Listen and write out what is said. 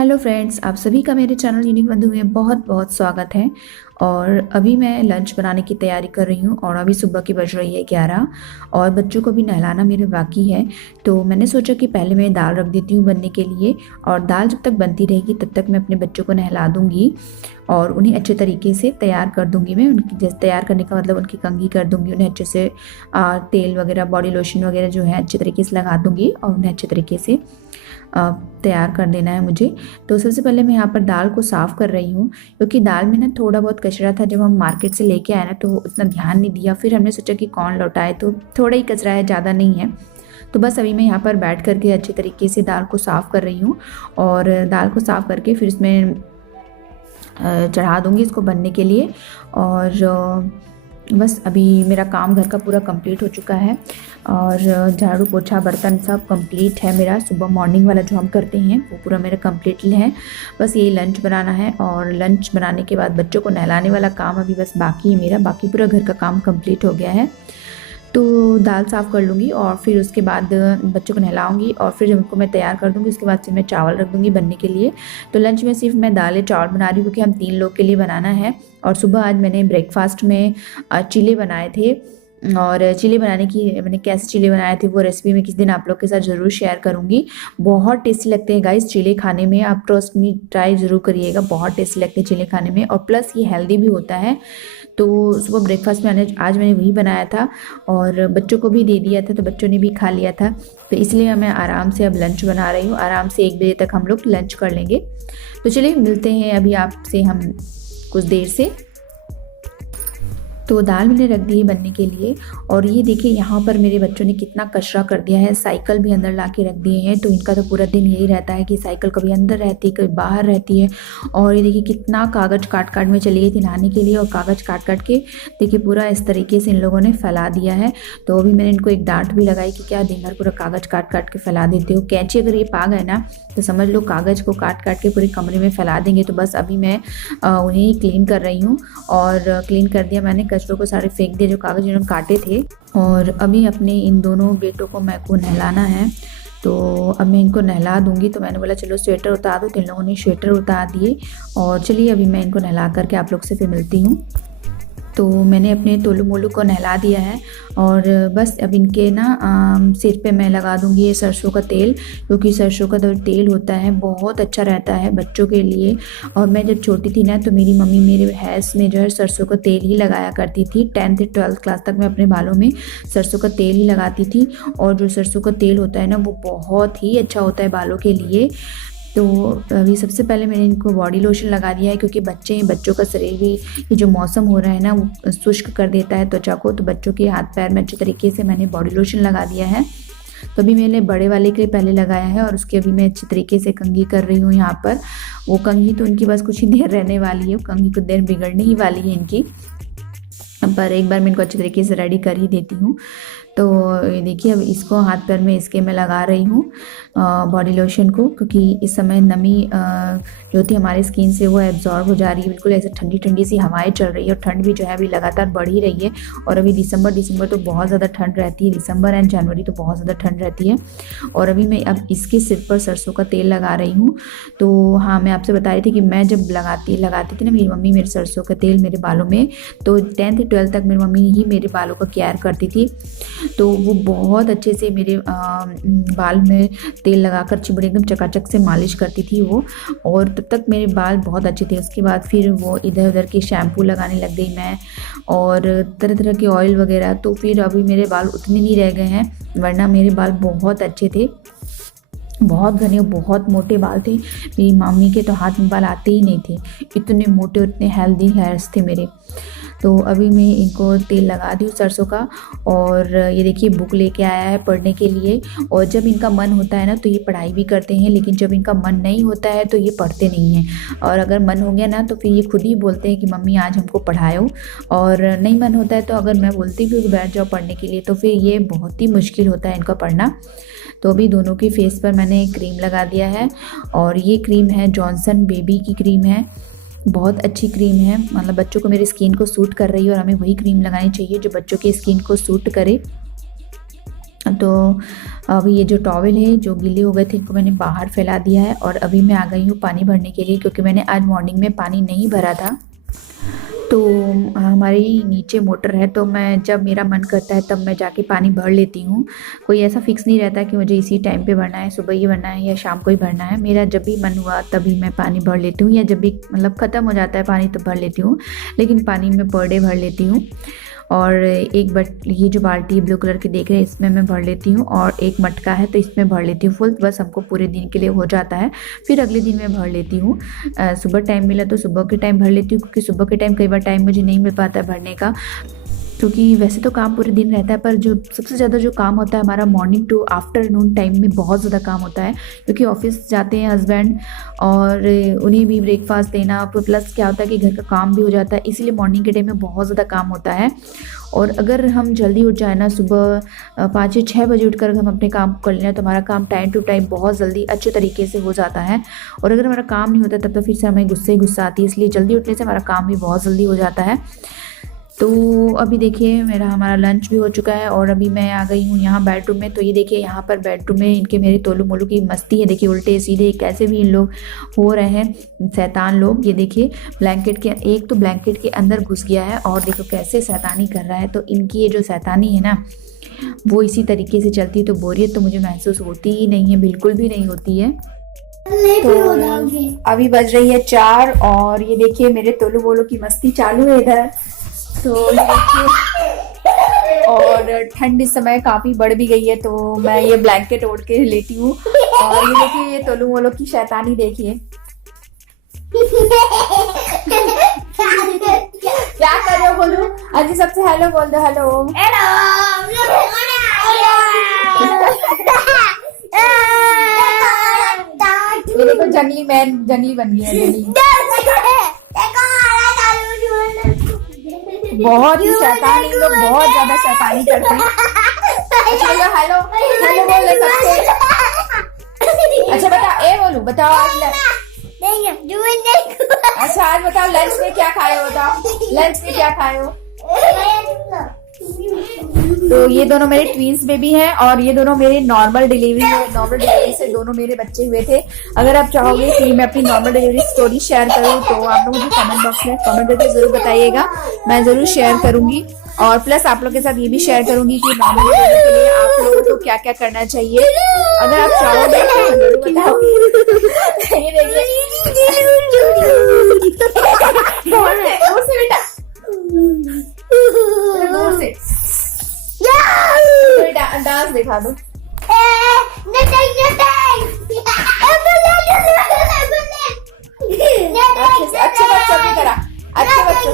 Hello friends, आप सभी का मेरे चैनल यूनिक बंधु में बहुत बहुत स्वागत है। और अभी मैं लंच बनाने की तैयारी कर रही हूँ और अभी सुबह की बज रही है 11 और बच्चों को भी नहलाना मेरे बाकी है। तो मैंने सोचा कि पहले मैं दाल रख देती हूँ बनने के लिए, और दाल जब तक बनती रहेगी तब तक मैं अपने बच्चों को नहला दूँगी और उन्हें अच्छे तरीके से तैयार कर दूँगी। मैं उनकी जैसे तैयार करने का मतलब उनकी कंघी कर दूँगी, उन्हें अच्छे से तेल वगैरह बॉडी लोशन वगैरह जो है अच्छे तरीके से लगा दूँगी और उन्हें अच्छे तरीके से तैयार कर देना है मुझे। तो सबसे पहले मैं यहाँ पर दाल को साफ़ कर रही हूँ, क्योंकि दाल में ना थोड़ा बहुत कचरा था। जब हम मार्केट से लेके आए ना तो उतना ध्यान नहीं दिया, फिर हमने सोचा कि कौन लौटाए, तो थोड़ा ही कचरा है, ज़्यादा नहीं है। तो बस अभी मैं यहाँ पर बैठ करके अच्छे तरीके से दाल को साफ़ कर रही हूँ और दाल को साफ़ करके फिर इसमें चढ़ा दूँगी इसको बनने के लिए। और बस अभी मेरा काम घर का पूरा कंप्लीट हो चुका है और झाड़ू पोछा बर्तन सब कंप्लीट है मेरा। सुबह मॉर्निंग वाला जो हम करते हैं वो पूरा मेरा कंप्लीट है। बस ये लंच बनाना है और लंच बनाने के बाद बच्चों को नहलाने वाला काम अभी बस बाकी है मेरा। बाकी पूरा घर का काम कंप्लीट हो गया है। तो दाल साफ़ कर लूँगी और फिर उसके बाद बच्चों को नहलाऊँगी और फिर उनको मैं तैयार कर दूँगी। उसके बाद फिर मैं चावल रख दूँगी बनने के लिए। तो लंच में सिर्फ मैं दाल चावल बना रही हूँ, क्योंकि हम 3 लोग के लिए बनाना है। और सुबह आज मैंने ब्रेकफास्ट में चीले बनाए थे, और चीले बनाने की मैंने कैसे चीले बनाए थे वो रेसिपी मैं किसी दिन आप लोग के साथ ज़रूर शेयर करूँगी। बहुत टेस्टी लगते हैं गाइस चीले खाने में, आप ट्रस्ट मी ट्राई ज़रूर करिएगा। बहुत टेस्टी लगते हैं चीले खाने में और प्लस ये हेल्दी भी होता है। तो सुबह ब्रेकफास्ट में आज मैंने वही बनाया था और बच्चों को भी दे दिया था, तो बच्चों ने भी खा लिया था। तो इसलिए मैं आराम से अब लंच बना रही हूँ। आराम से 1 बजे तक हम लोग लंच कर लेंगे। तो चलिए मिलते हैं अभी आपसे हम कुछ देर से। तो दाल मैंने रख दी है बनने के लिए और ये देखिए यहाँ पर मेरे बच्चों ने कितना कचरा कर दिया है। साइकिल भी अंदर ला के रख दिए हैं। तो इनका तो पूरा दिन यही रहता है कि साइकिल कभी अंदर रहती है कभी बाहर रहती है। और ये देखिए कितना कागज़ काट काट में चली गई थी नहाने के लिए और कागज़ काट काट के देखिए पूरा इस तरीके से इन लोगों ने फैला दिया है। तो अभी मैंने इनको एक डांट भी लगाई कि क्या दिन भर पूरा कागज़ काट काट के फैला देते हो। कैंची अगर ये पा गए ना तो समझ लो कागज़ को काट काट के पूरे कमरे में फैला देंगे। तो बस अभी मैं उन्हें क्लीन कर रही हूँ और क्लीन कर दिया मैंने, कचरों को सारे फेंक दिए जो कागज़ इन्होंने काटे थे। और अभी अपने इन दोनों बेटों को मैं को नहलाना है, तो अब मैं इनको नहला दूंगी। तो मैंने बोला चलो स्वेटर उतार दो, तो इन लोगों ने स्वेटर उतार दिए। और चलिए अभी मैं इनको नहला करके आप लोग से फिर मिलती हूँ। तो मैंने अपने तोलू मोलू को नहला दिया है और बस अब इनके ना सिर पे मैं लगा दूंगी ये सरसों का तेल, क्योंकि सरसों का जो तेल होता है बहुत अच्छा रहता है बच्चों के लिए। और मैं जब छोटी थी ना तो मेरी मम्मी मेरे हैस में जो है सरसों का तेल ही लगाया करती थी। 10th 12th क्लास तक मैं अपने बालों में सरसों का तेल ही लगाती थी। और जो सरसों का तेल होता है ना वो बहुत ही अच्छा होता है बालों के लिए। तो अभी सबसे पहले मैंने इनको बॉडी लोशन लगा दिया है, क्योंकि बच्चों का शरीर भी ये जो मौसम हो रहा है ना वो शुष्क कर देता है त्वचा को। तो बच्चों के हाथ पैर में अच्छे तरीके से मैंने बॉडी लोशन लगा दिया है। तो अभी मैंने बड़े वाले के पहले लगाया है और उसके अभी मैं अच्छी तरीके से कंघी कर रही हूँ यहाँ पर। वो कंघी तो उनकी बस कुछ ही देर रहने वाली है, कंघी कुछ देर बिगड़ने ही वाली है इनकी, पर एक बार मैं इनको अच्छे तरीके से रेडी कर ही देती हूँ। तो ये देखिए अब इसको हाथ पैर में इसके मैं लगा रही हूँ बॉडी लोशन को, क्योंकि इस समय नमी जो थी हमारी स्किन से वो एब्जॉर्ब हो जा रही है। बिल्कुल ऐसे ठंडी ठंडी सी हवाएं चल रही है और ठंड भी जो है अभी लगातार बढ़ ही रही है। और अभी दिसंबर तो बहुत ज़्यादा ठंड रहती है, दिसंबर एंड जनवरी तो बहुत ज़्यादा ठंड रहती है। और अभी मैं अब इसके सिर पर सरसों का तेल लगा रही हूँ। तो हाँ, मैं आपसे बता रही थी कि मैं जब लगाती थी ना मेरी मम्मी मेरे सरसों का तेल मेरे बालों में, तो 10th 12th तक मेरी मम्मी ही मेरे बालों का केयर करती थी। तो वो बहुत अच्छे से मेरे बाल में तेल लगाकर चिबड़े एकदम चकाचक से मालिश करती थी वो, और तब तक मेरे बाल बहुत अच्छे थे। उसके बाद फिर वो इधर उधर के शैम्पू लगाने लग गई मैं और तरह तरह के ऑयल वगैरह। तो फिर अभी मेरे बाल उतने नहीं रह गए हैं, वरना मेरे बाल बहुत अच्छे थे, बहुत घने और बहुत मोटे बाल थे। मेरी मम्मी के तो हाथ में बाल आते ही नहीं थे, इतने मोटे इतने हेल्दी हेयर्स थे मेरे। तो अभी मैं इनको तेल लगा दी हूँ सरसों का। और ये देखिए बुक लेके आया है पढ़ने के लिए। और जब इनका मन होता है ना तो ये पढ़ाई भी करते हैं, लेकिन जब इनका मन नहीं होता है तो ये पढ़ते नहीं हैं। और अगर मन हो गया ना तो फिर ये खुद ही बोलते हैं कि मम्मी आज हमको पढ़ाओ। और नहीं मन होता है तो अगर मैं बोलती भी हूँ कि बैठ जाओ पढ़ने के लिए, तो फिर ये बहुत ही मुश्किल होता है इनका पढ़ना। तो अभी दोनों की फेस पर मैंने क्रीम लगा दिया है और ये क्रीम है जॉनसन बेबी की क्रीम है। बहुत अच्छी क्रीम है, मतलब बच्चों को मेरी स्किन को सूट कर रही है और हमें वही क्रीम लगानी चाहिए जो बच्चों की स्किन को सूट करे। तो अभी ये जो टॉवल है जो गीले हो गए थे इनको मैंने बाहर फैला दिया है और अभी मैं आ गई हूँ पानी भरने के लिए, क्योंकि मैंने आज मॉर्निंग में पानी नहीं भरा था। तो हमारी नीचे मोटर है, तो मैं जब मेरा मन करता है तब मैं जाके पानी भर लेती हूँ। कोई ऐसा फिक्स नहीं रहता कि मुझे इसी टाइम पे भरना है, सुबह ही भरना है या शाम को ही भरना है। मेरा जब भी मन हुआ तभी मैं पानी भर लेती हूँ, या जब भी मतलब ख़त्म हो जाता है पानी तब भर लेती हूँ। लेकिन पानी मैं पर डे भर लेती हूँ। और एक ये जो बाल्टी है ब्लू कलर की देख रहे हैं, इसमें मैं भर लेती हूँ, और एक मटका है तो इसमें भर लेती हूँ फुल। बस हमको पूरे दिन के लिए हो जाता है, फिर अगले दिन मैं भर लेती हूँ। सुबह टाइम मिला तो सुबह के टाइम भर लेती हूँ, क्योंकि सुबह के टाइम कई बार टाइम मुझे नहीं मिल पाता है भरने का, क्योंकि वैसे तो काम पूरे दिन रहता है, पर जो सबसे ज़्यादा जो काम होता है हमारा मॉर्निंग टू आफ्टरनून टाइम में बहुत ज़्यादा काम होता है, क्योंकि ऑफिस जाते हैं हस्बैंड और उन्हें भी ब्रेकफास्ट देना, प्लस क्या होता है कि घर का काम भी हो जाता है, इसीलिए मॉर्निंग के टाइम में बहुत ज़्यादा काम होता है। और अगर हम जल्दी उठ जाए ना, सुबह 5 या 6 बजे उठकर हम अपने काम को कर लेना, तो हमारा काम टाइम टू टाइम बहुत जल्दी अच्छे तरीके से हो जाता है। और अगर हमारा काम नहीं होता तब तो फिर से हमें गुस्से ही गुस्सा आती है, इसलिए जल्दी उठने से हमारा काम भी बहुत जल्दी हो जाता है। तो अभी देखिए हमारा लंच भी हो चुका है और अभी मैं आ गई हूँ यहाँ बेडरूम में। तो ये देखिए यहाँ पर बेडरूम में इनके मेरे तोलू मोलू की मस्ती है। देखिए उल्टे सीधे कैसे भी इन लोग हो रहे हैं, शैतान लोग। ये देखिए एक तो ब्लैंकेट के अंदर घुस गया है और देखो कैसे शैतानी कर रहा है। तो इनकी ये जो शैतानी है ना वो इसी तरीके से चलती है, तो बोरियत तो मुझे महसूस होती ही नहीं है, बिल्कुल भी नहीं होती है। तो अभी बज रही है 4 और ये देखिए मेरे तोलू मोलू की मस्ती चालू है इधर। तो ये देखिए, और ठंड इस समय काफ़ी बढ़ भी गई है, तो मैं ये ब्लैंकेट ओढ़ के लेटी हूँ। और ये देखिए ये तोलू मोलू की शैतानी देखिए। क्या कर रहे हो बोलू? अजी सबसे हेलो बोल दो। हेलो ये देखो जंगली मैन जंगली बन गया है, जंगली। बहुत ही शैतान, ये लोग बहुत ज्यादा शैतानी करते हैं। हेलो हेलो बोल रहे सबसे। अच्छा बताओ आज अच्छा आज बताओ लंच में क्या खाए हो? बताओ लंच में क्या खाए हो? तो ये दोनों मेरे ट्विंस बेबी हैं और ये दोनों मेरे नॉर्मल डिलीवरी से दोनों मेरे बच्चे हुए थे। अगर आप चाहोगे कि मैं अपनी नॉर्मल डिलीवरी स्टोरी शेयर करूं तो आप लोग मुझे कमेंट बॉक्स में कमेंट करके जरूर बताइएगा, मैं जरूर शेयर करूंगी। और प्लस आप लोग के साथ ये भी शेयर करूंगी कि नॉर्मल डिलीवरी के लिए आप लोगों को क्या क्या करना चाहिए, अगर आप चाहोगे तो जरूर बताओ। ये देखिए डांस दिखा दो। अच्छे बच्चों की तरह, अच्छे बच्चों